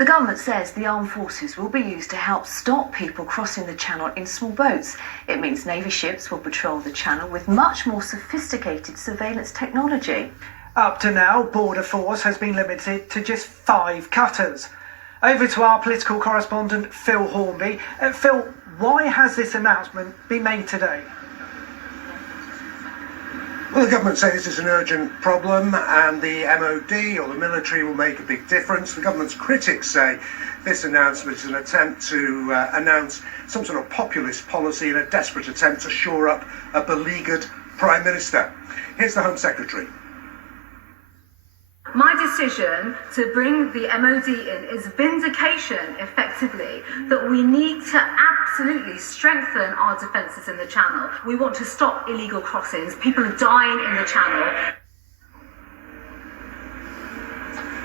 The government says the armed forces will be used to help stop people crossing the channel in small boats. It means Navy ships will patrol the channel with much more sophisticated surveillance technology. Up to now, Border Force has been limited to just 5 cutters. Over to our political correspondent, Phil Hornby. Phil, why has this announcement been made today? Well, the government say this is an urgent problem and the MOD or the military will make a big difference. The government's critics say this announcement is an attempt to announce some sort of populist policy in a desperate attempt to shore up a beleaguered Prime Minister. Here's the Home Secretary. My decision to bring the MOD in is vindication, effectively, that we need to absolutely strengthen our defences in the Channel. We want to stop illegal crossings. People are dying in the Channel.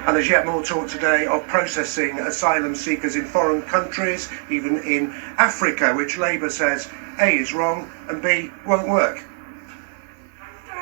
And there's yet more talk today of processing asylum seekers in foreign countries, even in Africa, which Labour says A is wrong and B won't work.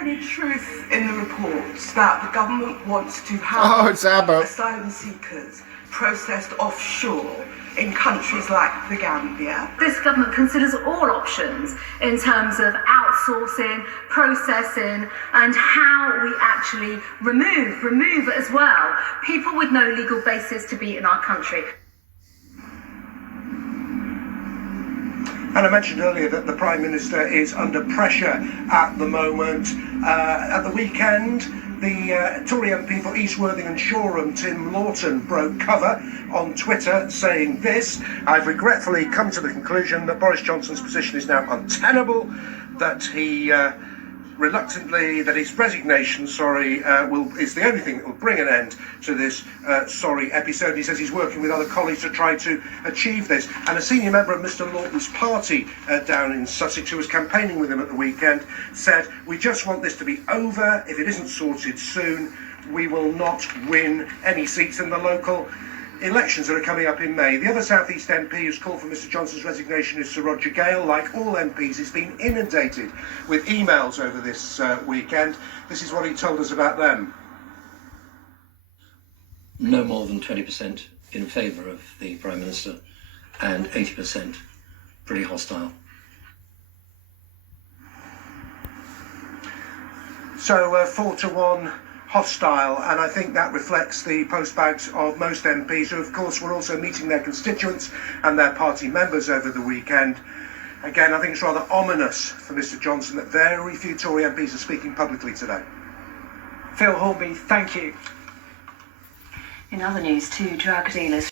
Any truth in the reports that the government wants to have asylum seekers processed offshore in countries like the Gambia? This government considers all options in terms of outsourcing, processing, and how we actually remove as well people with no legal basis to be in our country. And I mentioned earlier that the Prime Minister is under pressure at the moment. At the weekend, the Tory MP for East Worthing and Shoreham, Tim Lawton, broke cover on Twitter saying this: "I've regretfully come to the conclusion that Boris Johnson's position is now untenable, that he his resignation, is the only thing that will bring an end to this sorry episode." He says he's working with other colleagues to try to achieve this. And a senior member of Mr. Lawton's party down in Sussex, who was campaigning with him at the weekend, said, "We just want this to be over. If it isn't sorted soon, we will not win any seats in the local elections that are coming up in May." The other South East MP who's called for Mr Johnson's resignation is Sir Roger Gale. Like all MPs, he's been inundated with emails over this weekend. This is what he told us about them. No more than 20% in favour of the Prime Minister and 80% pretty hostile. So 4-1 hostile, and I think that reflects the postbags of most MPs who, of course, were also meeting their constituents and their party members over the weekend. Again, I think it's rather ominous for Mr Johnson that very few Tory MPs are speaking publicly today. Phil Hornby, thank you. In other news, 2 drug dealers